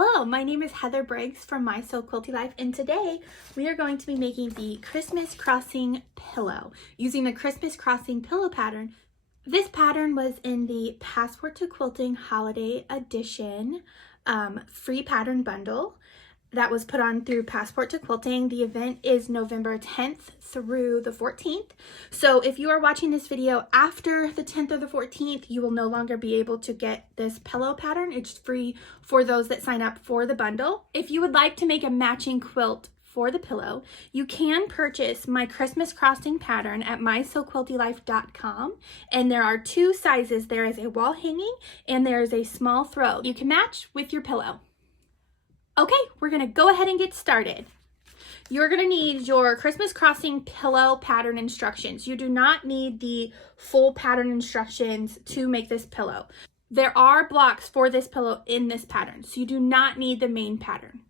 Hello, my name is Heather Briggs from My So Quilty Life, and today we are going to be making the Christmas Crossing pillow using the Christmas Crossing pillow pattern. This pattern was in the Passport to Quilting Holiday Edition free pattern bundle that was put on through Passport to Quilting. The event is November 10th through the 14th. So if you are watching this video after the 10th or the 14th, you will no longer be able to get this pillow pattern. It's free for those that sign up for the bundle. If you would like to make a matching quilt for the pillow, you can purchase my Christmas Crossing pattern at mysoquiltylife.com, and there are two sizes. There is a wall hanging and there is a small throw. You can match with your pillow. Okay, we're gonna go ahead and get started. You're gonna need your Christmas Crossing pillow pattern instructions. You do not need the full pattern instructions to make this pillow. There are blocks for this pillow in this pattern, so you do not need the main pattern.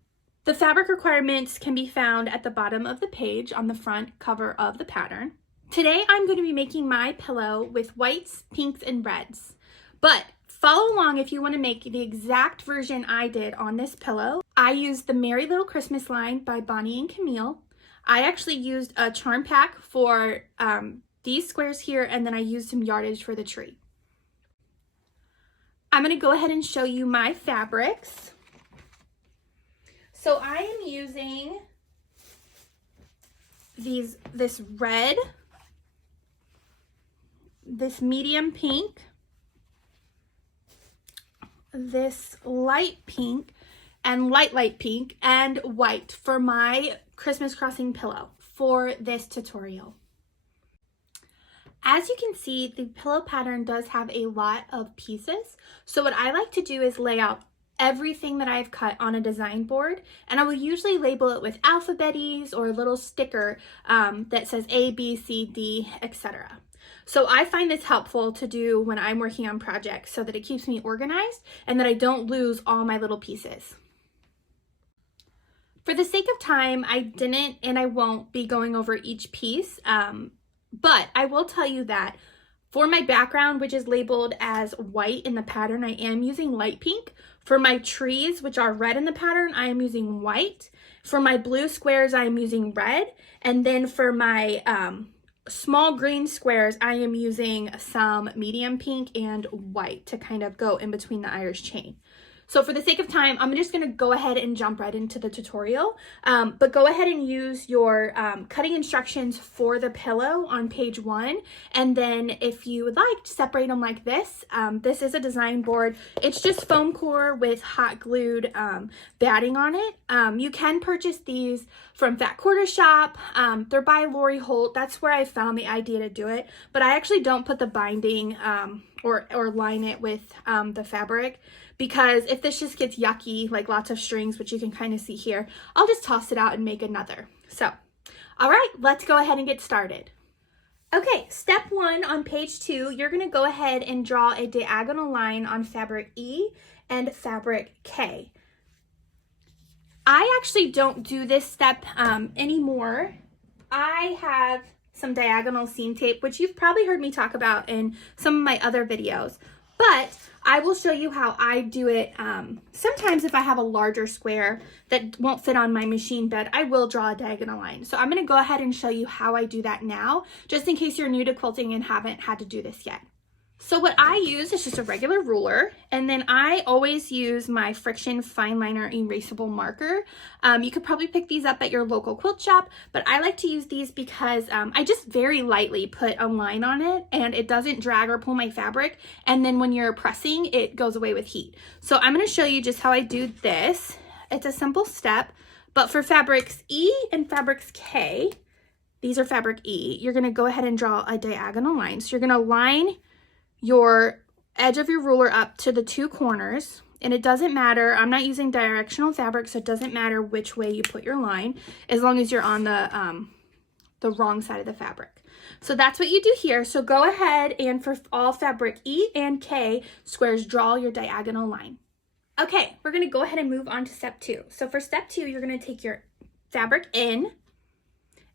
The fabric requirements can be found at the bottom of the page on the front cover of the pattern. Today I'm going to be making my pillow with whites, pinks, and reds, but follow along if you want to make the exact version I did on this pillow. I used the Merry Little Christmas line by Bonnie and Camille. I actually used a charm pack for these squares here, and then I used some yardage for the tree. I'm going to go ahead and show you my fabrics. So I am using this red, this medium pink, this light pink, and light pink, and white for my Christmas Crossing pillow for this tutorial. As you can see, the pillow pattern does have a lot of pieces. So what I like to do is lay out everything that I've cut on a design board, and I will usually label it with alphabetes or a little sticker that says A, B, C, D, etc. So I find this helpful to do when I'm working on projects so that it keeps me organized and that I don't lose all my little pieces. For the sake of time, I didn't and I won't be going over each piece, but I will tell you that for my background, which is labeled as white in the pattern, I am using light pink. For my trees, which are red in the pattern, I am using white. For my blue squares, I am using red. And then for my small green squares, I am using some medium pink and white to kind of go in between the Irish chain. So for the sake of time, I'm just going to go ahead and jump right into the tutorial, but go ahead and use your cutting instructions for the pillow on page 1, and then if you would like, separate them like this. This is a design board. It's just foam core with hot glued batting on it. You can purchase these from Fat Quarter Shop. They're by Lori Holt. That's where I found the idea to do it, but I actually don't put the binding or line it with the fabric, because if this just gets yucky, like lots of strings, which you can kind of see here, I'll just toss it out and make another. So, all right, let's go ahead and get started. Okay, step 1 on page 2, you're gonna go ahead and draw a diagonal line on fabric E and fabric K. I actually don't do this step anymore. I have some diagonal seam tape, which you've probably heard me talk about in some of my other videos, but I will show you how I do it. Sometimes if I have a larger square that won't fit on my machine bed, I will draw a diagonal line. So I'm going to go ahead and show you how I do that now, just in case you're new to quilting and haven't had to do this yet. So what I use is just a regular ruler, and then I always use my Friction Fine Liner Erasable Marker. You could probably pick these up at your local quilt shop, but I like to use these because I just very lightly put a line on it, and it doesn't drag or pull my fabric, and then when you're pressing, it goes away with heat. So I'm going to show you just how I do this. It's a simple step, but for fabrics E and fabrics K, these are fabric E, you're going to go ahead and draw a diagonal line. So you're going to line your edge of your ruler up to the 2 corners, and it doesn't matter, I'm not using directional fabric, so it doesn't matter which way you put your line as long as you're on the wrong side of the fabric. So that's what you do here. So go ahead and for all fabric E and K squares, draw your diagonal line. Okay, we're going to go ahead and move on to step 2. So for step 2, you're going to take your fabric in,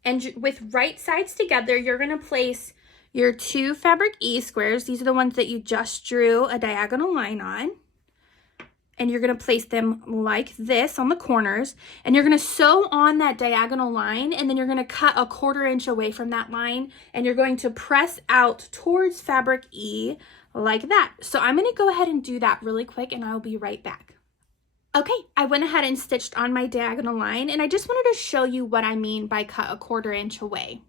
and with right sides together, you're going to place your 2 fabric E squares. These are the ones that you just drew a diagonal line on. and you're going to place them like this on the corners, and you're going to sew on that diagonal line, and then you're going to cut a 1/4 inch away from that line, and you're going to press out towards fabric E like that. So I'm going to go ahead and do that really quick, and I'll be right back. Okay, I went ahead and stitched on my diagonal line, and I just wanted to show you what I mean by cut a 1/4 inch away.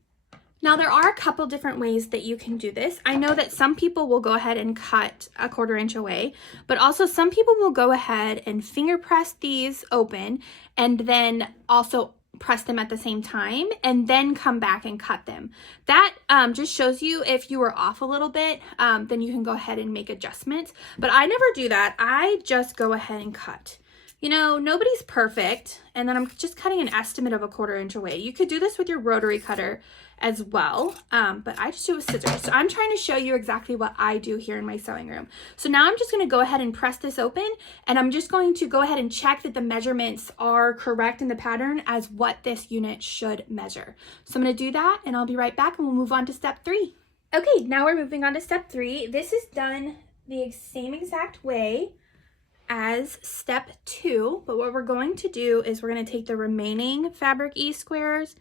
Now, there are a couple different ways that you can do this. I know that some people will go ahead and cut a 1/4 inch away, but also some people will go ahead and finger press these open and then also press them at the same time and then come back and cut them. That just shows you if you were off a little bit, then you can go ahead and make adjustments. But I never do that. I just go ahead and cut. You know, nobody's perfect, and then I'm just cutting an estimate of a 1/4 inch away. You could do this with your rotary cutter as well, but I just do it with scissors. So I'm trying to show you exactly what I do here in my sewing room. So now I'm just going to go ahead and press this open, and I'm just going to go ahead and check that the measurements are correct in the pattern as what this unit should measure. So I'm going to do that, and I'll be right back, and we'll move on to step 3. Okay, now we're moving on to step 3. This is done the same exact way as step 2, but what we're going to do is we're going to take the remaining fabric E squares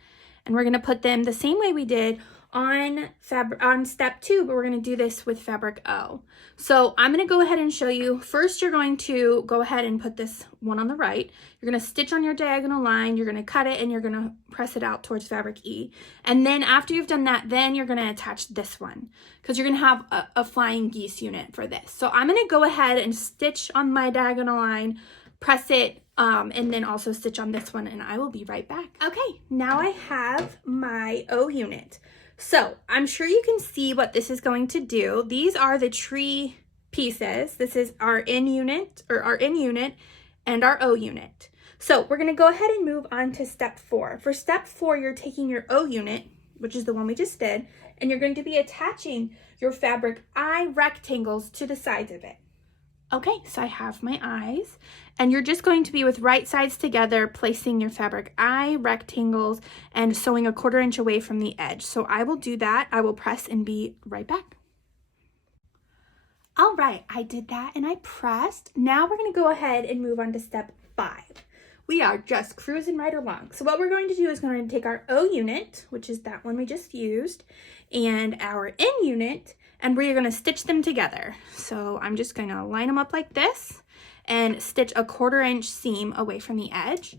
and we're going to put them the same way we did on step 2, but we're going to do this with fabric O. So I'm going to go ahead and show you. First, you're going to go ahead and put this one on the right. You're going to stitch on your diagonal line, you're going to cut it, and you're going to press it out towards fabric E. And then after you've done that, then you're going to attach this one because you're going to have a flying geese unit for this. So I'm going to go ahead and stitch on my diagonal line, press it, and then also stitch on this one, and I will be right back. Okay, now I have my O unit. So I'm sure you can see what this is going to do. These are the tree pieces. This is our in unit, or our in unit, and our O unit. So we're going to go ahead and move on to step 4. For step 4, you're taking your O unit, which is the one we just did, and you're going to be attaching your fabric eye rectangles to the sides of it. Okay, so I have my eyes, and you're just going to be with right sides together, placing your fabric eye rectangles and sewing a 1/4 inch away from the edge. So I will do that. I will press and be right back. All right, I did that and I pressed. Now we're going to go ahead and move on to step 5. We are just cruising right along. So what we're going to do is we're going to take our O unit, which is that one we just used, and our N unit, and we're going to stitch them together. So I'm just going to line them up like this and stitch a 1/4 inch seam away from the edge.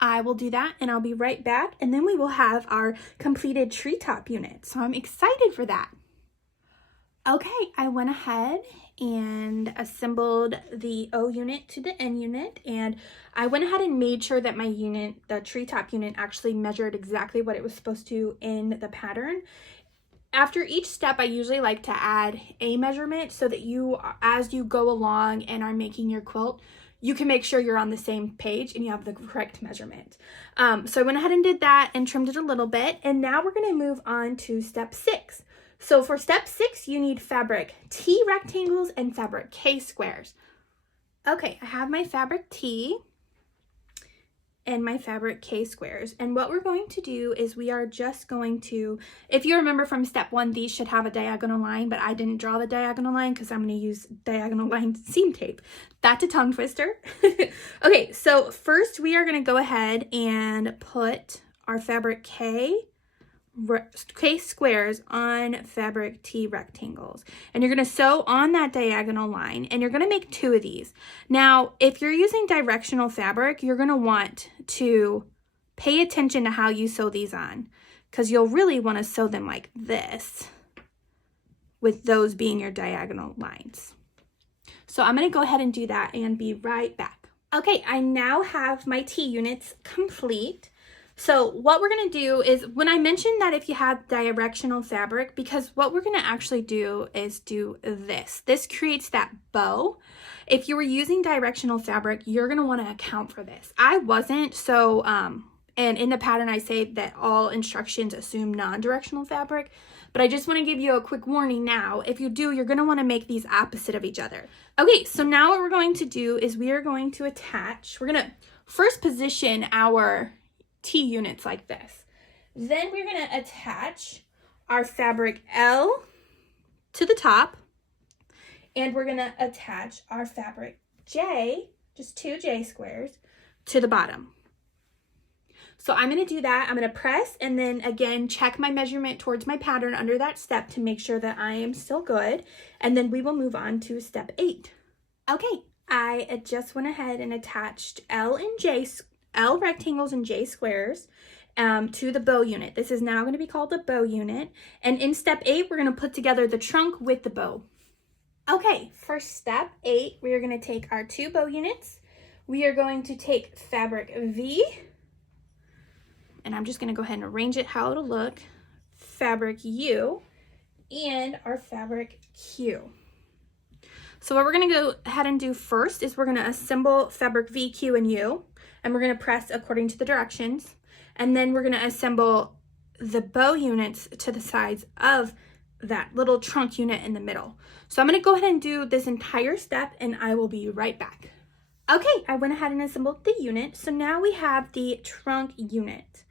I will do that and I'll be right back, and then we will have our completed treetop unit. So I'm excited for that. Okay, I went ahead and assembled the O unit to the N unit, and I went ahead and made sure that my unit, the treetop unit, actually measured exactly what it was supposed to in the pattern. After each step, I usually like to add a measurement so that you, as you go along and are making your quilt, you can make sure you're on the same page and you have the correct measurement. So I went ahead and did that and trimmed it a little bit, and now we're going to move on to step 6. So for step 6, you need fabric T rectangles and fabric K squares. Okay, I have my fabric T and my fabric K squares. And what we're going to do is we are just going to, if you remember from step 1, these should have a diagonal line, but I didn't draw the diagonal line because I'm going to use diagonal line seam tape. That's a tongue twister. Okay, so first we are going to go ahead and put our fabric K squares on fabric T rectangles, and you're going to sew on that diagonal line, and you're going to make 2 of these. Now, if you're using directional fabric, you're going to want to pay attention to how you sew these on, because you'll really want to sew them like this, with those being your diagonal lines. So I'm going to go ahead and do that and be right back. Okay, I now have my T units complete. So what we're going to do is, when I mentioned that if you have directional fabric, because what we're going to actually do is do this. This creates that bow. If you were using directional fabric, you're going to want to account for this. I wasn't, so, and in the pattern I say that all instructions assume non-directional fabric, but I just want to give you a quick warning now. If you do, you're going to want to make these opposite of each other. Okay, so now what we're going to do is we are going to attach, we're going to first position our T units like this. Then we're going to attach our fabric L to the top, and we're going to attach our fabric J just 2 J squares to the bottom. So I'm going to do that. I'm going to press and then again check my measurement towards my pattern under that step to make sure that I am still good. And then we will move on to step 8. Okay, I just went ahead and attached L rectangles and J squares to the bow unit. This is now going to be called the bow unit. And in step 8, we're going to put together the trunk with the bow. Okay, for step 8, we are going to take our 2 bow units. We are going to take fabric V, and I'm just going to go ahead and arrange it how it'll look, fabric U, and our fabric Q. So what we're going to go ahead and do first is we're going to assemble fabric V, Q, and U, and we're going to press according to the directions, and then we're going to assemble the bow units to the sides of that little trunk unit in the middle. So I'm going to go ahead and do this entire step, and I will be right back. Okay, I went ahead and assembled the unit. So now we have the trunk unit.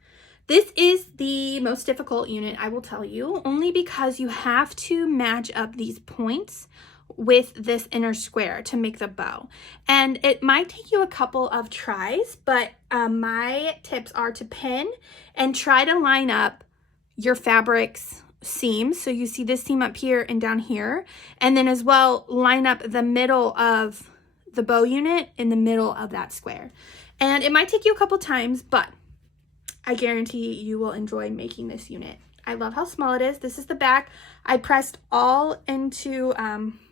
This is the most difficult unit, I will tell you, only because you have to match up these points with this inner square to make the bow. And it might take you a couple of tries, but my tips are to pin and try to line up your fabric's seams. So you see this seam up here and down here, and then as well line up the middle of the bow unit in the middle of that square. And it might take you a couple times, but I guarantee you will enjoy making this unit. I love how small it is. This is the back. I pressed all into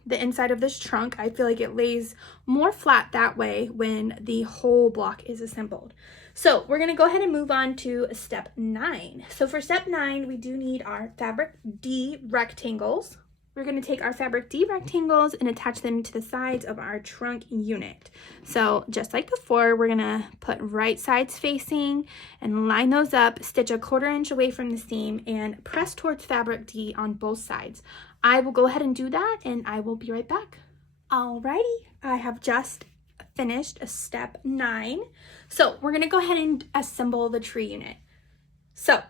the inside of this trunk. I feel like it lays more flat that way when the whole block is assembled. So we're gonna go ahead and move on to step 9. So for step 9, we do need our fabric D rectangles. We're going to take our fabric D rectangles and attach them to the sides of our trunk unit. So just like before, we're going to put right sides facing and line those up, stitch a 1/4 inch away from the seam, and press towards fabric D on both sides. I will go ahead and do that, and I will be right back. Alrighty, I have just finished step 9. So we're going to go ahead and assemble the tree unit. So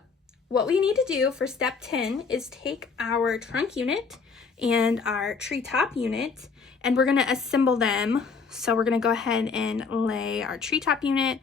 what we need to do for step 10 is take our trunk unit and our treetop unit, and we're going to assemble them. So we're going to go ahead and lay our treetop unit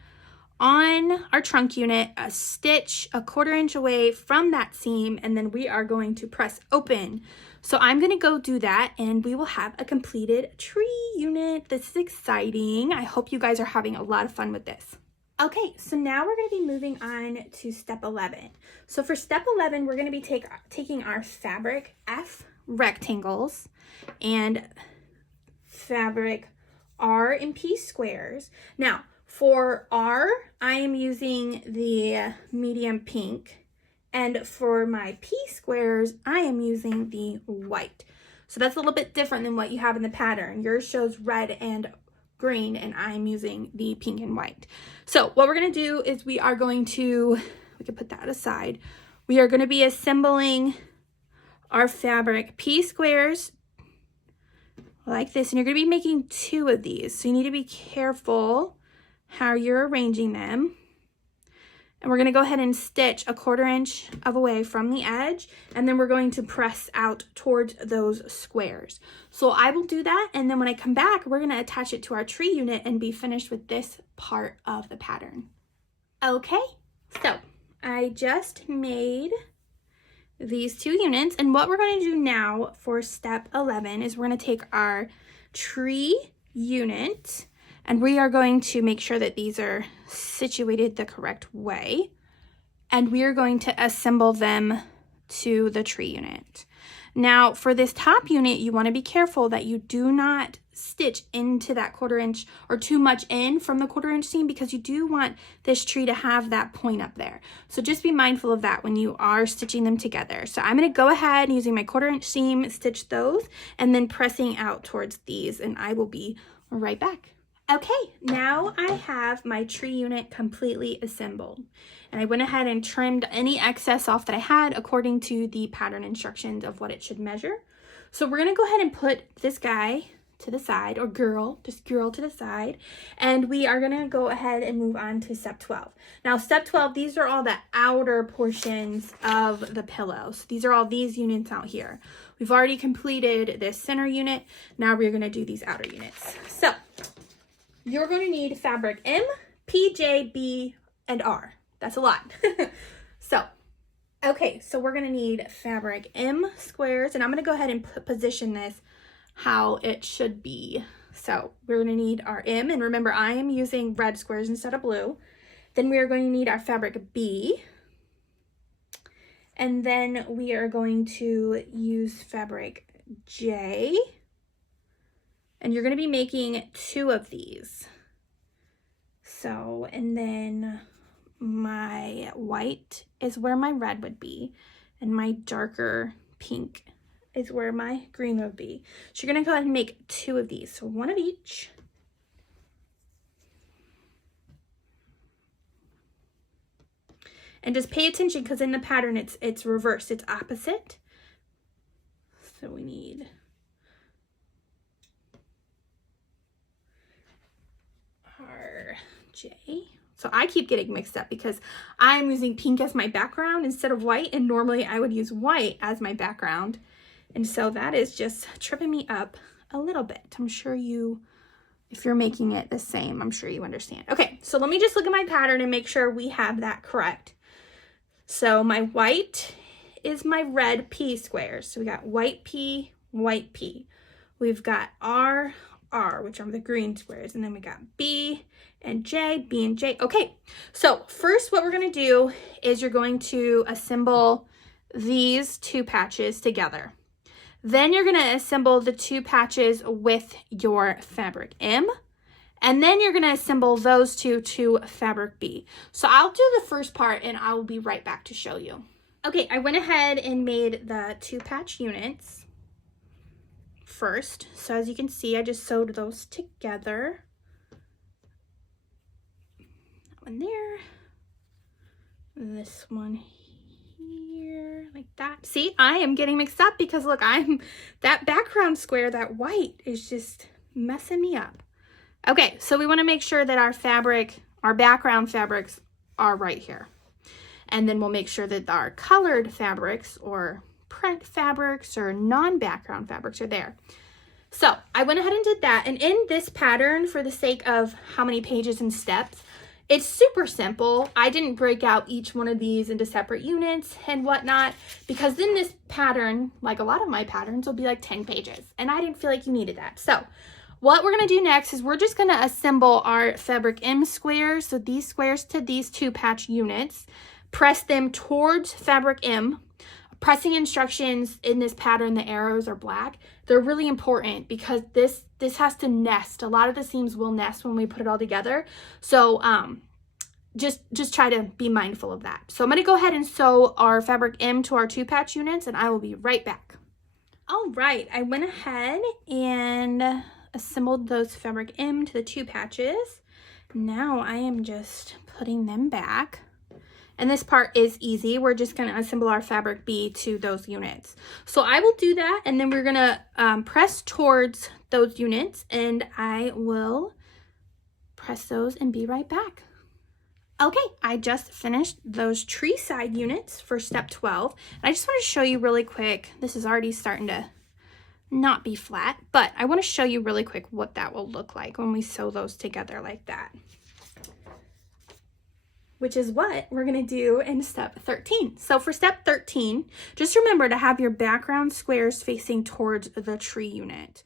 on our trunk unit, a stitch a 1/4 inch away from that seam, and then we are going to press open. So I'm going to go do that, and we will have a completed tree unit. This is exciting. I hope you guys are having a lot of fun with this. Okay, so now we're going to be moving on to step 11. So for step 11, we're going to be taking our fabric F rectangles and fabric R and P squares. Now, for R, I am using the medium pink, and for my P squares, I am using the white. So that's a little bit different than what you have in the pattern. Yours shows red and green, and I'm using the pink and white. So what we're going to do is we can put that aside. We are going to be assembling our fabric P squares like this, and you're going to be making 2 of these. So you need to be careful how you're arranging them. And we're going to go ahead and stitch a 1/4 inch away from the edge, and then we're going to press out towards those squares. So I will do that, and then when I come back, we're going to attach it to our tree unit and be finished with this part of the pattern. Okay, so I just made these 2 units, and what we're going to do now for step 11 is we're going to take our tree unit, and we are going to make sure that these are situated the correct way, and we are going to assemble them to the tree unit. Now for this top unit, you want to be careful that you do not stitch into that 1/4 inch or too much in from the 1/4 inch seam, because you do want this tree to have that point up there. So just be mindful of that when you are stitching them together. So I'm going to go ahead and using my 1/4 inch seam, stitch those, and then pressing out towards these, and I will be right back. Okay, now I have my tree unit completely assembled, and I went ahead and trimmed any excess off that I had according to the pattern instructions of what it should measure. So we're going to go ahead and put this guy to the side, or this girl to the side, and we are going to go ahead and move on to step 12. Now step 12, these are all the outer portions of the pillow. So these are all these units out here. We've already completed this center unit. Now we're going to do these outer units. So you're going to need fabric M, P, J, B, and R. That's a lot. So, okay, so we're going to need fabric M squares, and I'm going to go ahead and position this how it should be. So we're going to need our M, and remember I am using red squares instead of blue. Then we are going to need our fabric B, and then we are going to use fabric J, and you're going to be making 2 of these. So, and then my white is where my red would be, and my darker pink is where my green would be. So you're gonna go ahead and make 2 of these, so 1 of each. And just pay attention because in the pattern it's reversed, it's opposite. So we need our J. So I keep getting mixed up because I'm using pink as my background instead of white, and normally I would use white as my background. And so that is just tripping me up a little bit. I'm sure you, if you're making it the same, I'm sure you understand. Okay, so let me just look at my pattern and make sure we have that correct. So my white is my red P squares. So we got white P, white P. We've got R, R, which are the green squares. And then we got B and J, B and J. Okay, so first what we're gonna do is you're going to assemble these 2 patches together. Then you're gonna assemble the 2 patches with your fabric M, and then you're gonna assemble those 2 to fabric B. So I'll do the first part and I will be right back to show you. Okay, I went ahead and made the 2 patch units first. So as you can see, I just sewed those together. That one there, this one here, like that. See, I am getting mixed up because look, that background square, that white is just messing me up. Okay, so we want to make sure that our background fabrics are right here. And then we'll make sure that our colored fabrics or print fabrics or non-background fabrics are there. So I went ahead and did that. And in this pattern, for the sake of how many pages and steps, it's super simple. I didn't break out each one of these into separate units and whatnot, because then this pattern, like a lot of my patterns, will be like 10 pages. And I didn't feel like you needed that. So what we're gonna do next is we're just gonna assemble our fabric M squares. So these squares to these 2 patch units, press them towards fabric M. Pressing instructions in this pattern, the arrows are black. They're really important because this has to nest. A lot of the seams will nest when we put it all together. So just try to be mindful of that. So I'm gonna go ahead and sew our fabric M to our 2 patch units, and I will be right back. All right, I went ahead and assembled those fabric M to the 2 patches. Now I am just putting them back. And this part is easy. We're just gonna assemble our fabric B to those units. So I will do that, and then we're gonna press towards those units, and I will press those and be right back. Okay, I just finished those tree side units for step 12. And I just want to show you really quick. This is already starting to not be flat, but I want to show you really quick what that will look like when we sew those together like that, which is what we're gonna do in step 13. So for step 13, just remember to have your background squares facing towards the tree unit.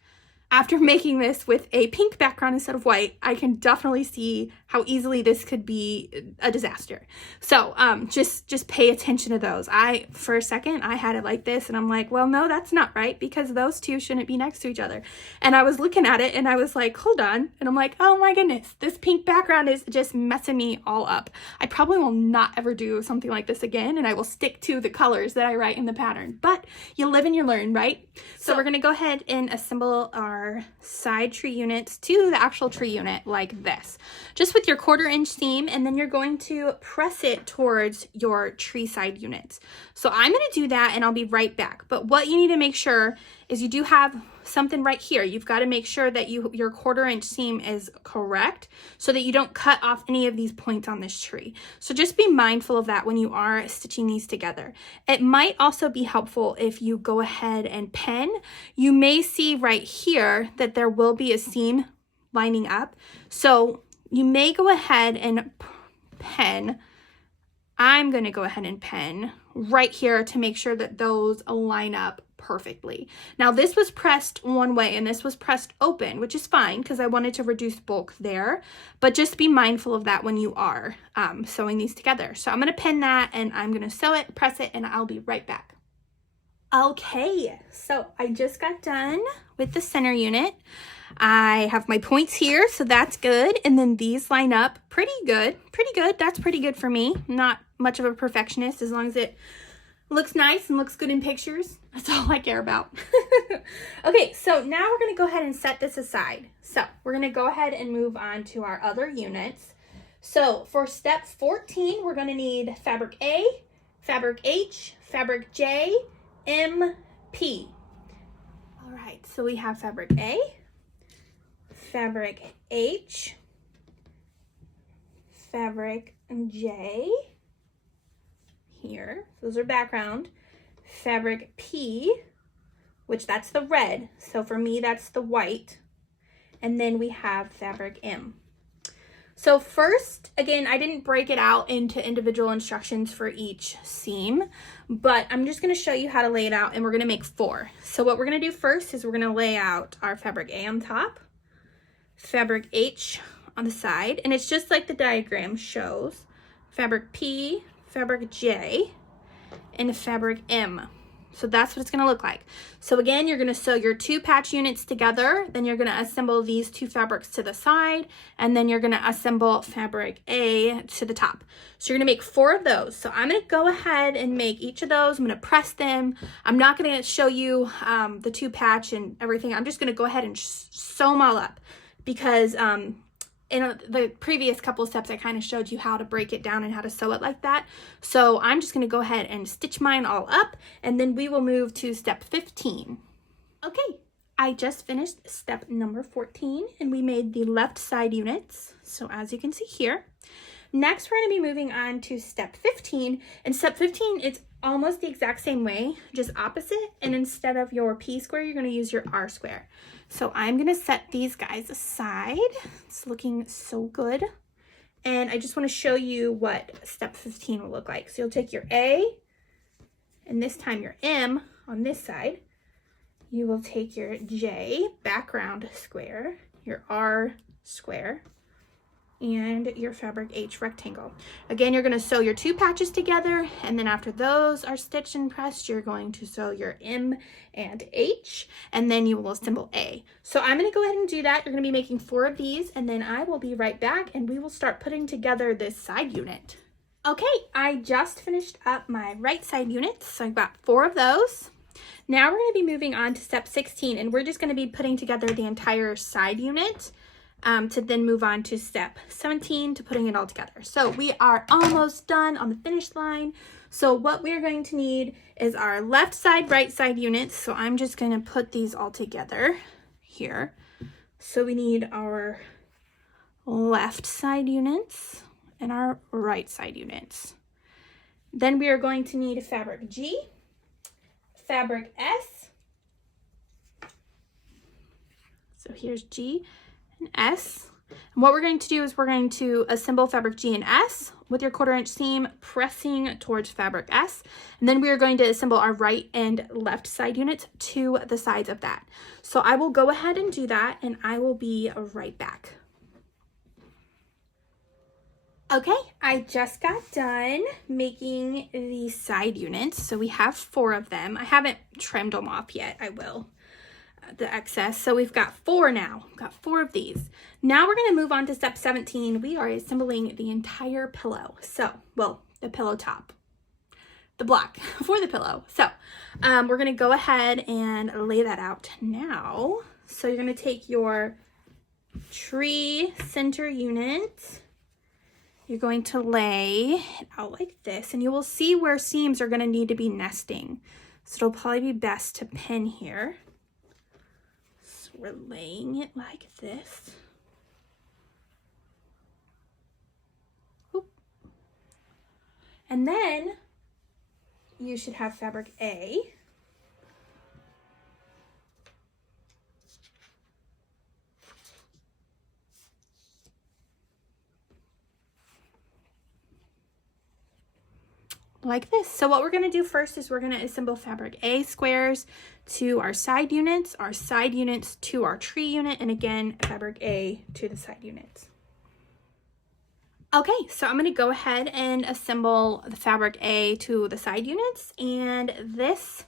After making this with a pink background instead of white, I can definitely see how easily this could be a disaster. So just pay attention to those. For a second, I had it like this, and I'm like, well, no, that's not right, because those 2 shouldn't be next to each other. And I was looking at it, and I was like, hold on. And I'm like, oh my goodness, this pink background is just messing me all up. I probably will not ever do something like this again, and I will stick to the colors that I write in the pattern. But you live and you learn, right? So we're gonna go ahead and assemble our side tree units to the actual tree unit like this, just with your 1/4 inch seam, and then you're going to press it towards your tree side units. So I'm going to do that, and I'll be right back. But what you need to make sure is you do have something right here. You've got to make sure that your 1/4 inch seam is correct so that you don't cut off any of these points on this tree. So just be mindful of that when you are stitching these together. It might also be helpful if you go ahead and pen. You may see right here that there will be a seam lining up. So you may go ahead and pen. I'm going to go ahead and pen right here to make sure that those line up perfectly. Now this was pressed one way and this was pressed open, which is fine because I wanted to reduce bulk there, but just be mindful of that when you are sewing these together. So I'm going to pin that and I'm going to sew it, press it, and I'll be right back. Okay, so I just got done with the center unit. I have my points here, so that's good. And then these line up pretty good. That's pretty good for me. Not much of a perfectionist, as long as it looks nice and looks good in pictures. That's all I care about. Okay, so now we're going to go ahead and set this aside. So we're going to go ahead and move on to our other units. So for step 14, we're going to need fabric A, fabric H, fabric J, M, P. All right, so we have fabric A, fabric H, fabric J, here, those are background, fabric P, which that's the red, so for me that's the white, and then we have fabric M. So first, again, I didn't break it out into individual instructions for each seam, but I'm just going to show you how to lay it out, and we're going to make 4. So what we're going to do first is we're going to lay out our fabric A on top, fabric H on the side, and it's just like the diagram shows, fabric P, fabric J, and fabric M. So that's what it's going to look like. So again, you're going to sew your 2 patch units together, then you're going to assemble these 2 fabrics to the side, and then you're going to assemble fabric A to the top. So you're going to make 4 of those. So I'm going to go ahead and make each of those. I'm going to press them. I'm not going to show you the 2 patch and everything. I'm just going to go ahead and sew them all up, because in the previous couple of steps, I kind of showed you how to break it down and how to sew it like that. So I'm just going to go ahead and stitch mine all up, and then we will move to step 15. Okay, I just finished step number 14, and we made the left side units. So as you can see here, next we're going to be moving on to step 15. And step 15, it's almost the exact same way, just opposite. And instead of your P square, you're going to use your R square. So I'm going to set these guys aside. It's looking so good. And I just want to show you what step 15 will look like. So you'll take your A, and this time your M on this side. You will take your J, background square, your R square, and your fabric H rectangle. Again, you're going to sew your 2 patches together, and then after those are stitched and pressed, you're going to sew your M and H, and then you will assemble A. So I'm going to go ahead and do that. You're going to be making 4 of these, and then I will be right back, and we will start putting together this side unit. Okay, I just finished up my right side units, so I've got 4 of those. Now we're going to be moving on to step 16, and we're just going to be putting together the entire side unit to then move on to step 17 to putting it all together. So we are almost done on the finish line. So what we're going to need is our left side, right side units. So I'm just going to put these all together here. So we need our left side units and our right side units. Then we are going to need fabric G, fabric S. So here's G and S. And what we're going to do is we're going to assemble fabric G and S with your 1/4 inch seam pressing towards fabric S. And then we are going to assemble our right and left side units to the sides of that. So I will go ahead and do that, and I will be right back. Okay, I just got done making the side units. So we have 4 of them. I haven't trimmed them off yet. I will. The excess. So we've got 4 now. We've got 4 of these. Now we're going to move on to step 17. We are assembling the entire pillow. So, well, the pillow top, the block for the pillow. So we're going to go ahead and lay that out now. So you're going to take your tree center unit. You're going to lay it out like this, and you will see where seams are going to need to be nesting. So it'll probably be best to pin here. We're laying it like this. Oop. And then you should have fabric A. like this. So what we're going to do first is we're going to assemble fabric A squares to our side units to our tree unit, and again, fabric A to the side units. Okay, so I'm going to go ahead and assemble the fabric A to the side units and this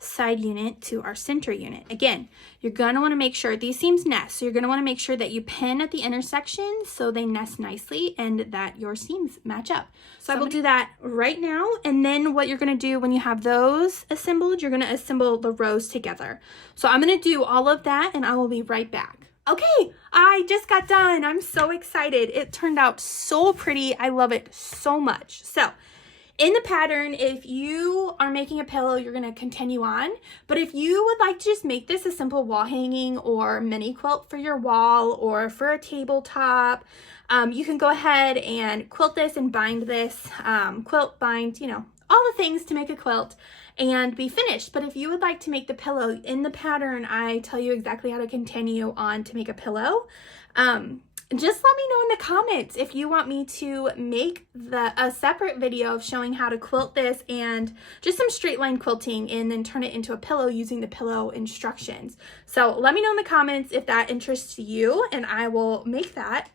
side unit to our center unit. Again, you're going to want to make sure these seams nest, so you're going to want to make sure that you pin at the intersections so they nest nicely and that your seams match up. So I will do that right now, and then what you're going to do when you have those assembled, you're going to assemble the rows together. So I'm going to do all of that and I will be right back. Okay, I just got done. I'm so excited. It turned out so pretty. I love it so much. So in the pattern, if you are making a pillow, you're going to continue on. But if you would like to just make this a simple wall hanging or mini quilt for your wall or for a tabletop, you can go ahead and quilt this and bind this. Quilt, bind, you know, all the things to make a quilt and be finished. But if you would like to make the pillow in the pattern, I tell you exactly how to continue on to make a pillow. Just let me know in the comments if you want me to make a separate video of showing how to quilt this and just some straight line quilting and then turn it into a pillow using the pillow instructions. So let me know in the comments if that interests you and I will make that.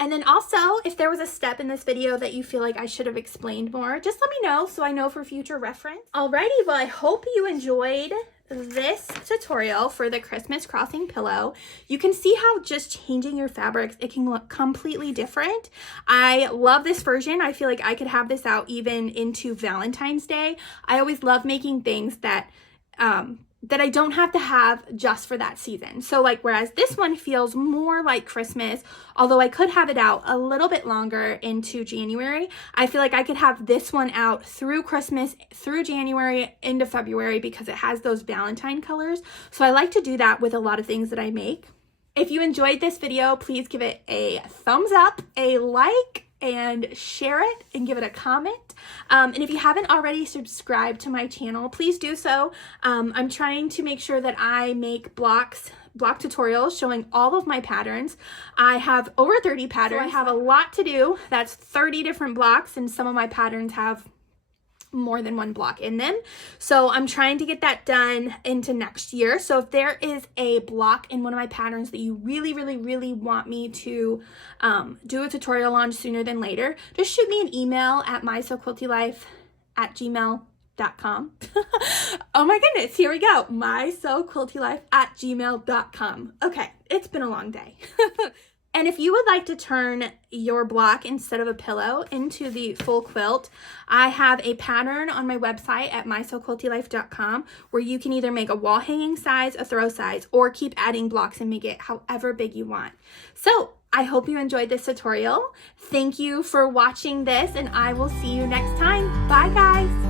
And then also, if there was a step in this video that you feel like I should have explained more, just let me know so I know for future reference. Alrighty, well, I hope you enjoyed this tutorial for the Christmas crossing pillow. You can see how just changing your fabrics, it can look completely different. I love this version. I feel like I could have this out even into Valentine's Day. I always love making things that I don't have to have just for that season. So like, whereas this one feels more like Christmas, although I could have it out a little bit longer into January, I feel like I could have this one out through Christmas, through January, into February, because it has those Valentine colors. So I like to do that with a lot of things that I make. If you enjoyed this video, please give it a thumbs up, a like, and share it and give it a comment. And if you haven't already subscribed to my channel, please do so. I'm trying to make sure that I make block tutorials showing all of my patterns. I have over 30 patterns. So I have a lot to do. That's 30 different blocks, and some of my patterns have more than one block in them. So I'm trying to get that done into next year. So if there is a block in one of my patterns that you really, really, really want me to do a tutorial on sooner than later, just shoot me an email at mySewQuiltyLife@gmail.com. Oh my goodness, here we go. mySewQuiltyLife@gmail.com. Okay, it's been a long day. And if you would like to turn your block instead of a pillow into the full quilt, I have a pattern on my website at mysewQuiltyLife.com where you can either make a wall hanging size, a throw size, or keep adding blocks and make it however big you want. So I hope you enjoyed this tutorial. Thank you for watching this, and I will see you next time. Bye, guys.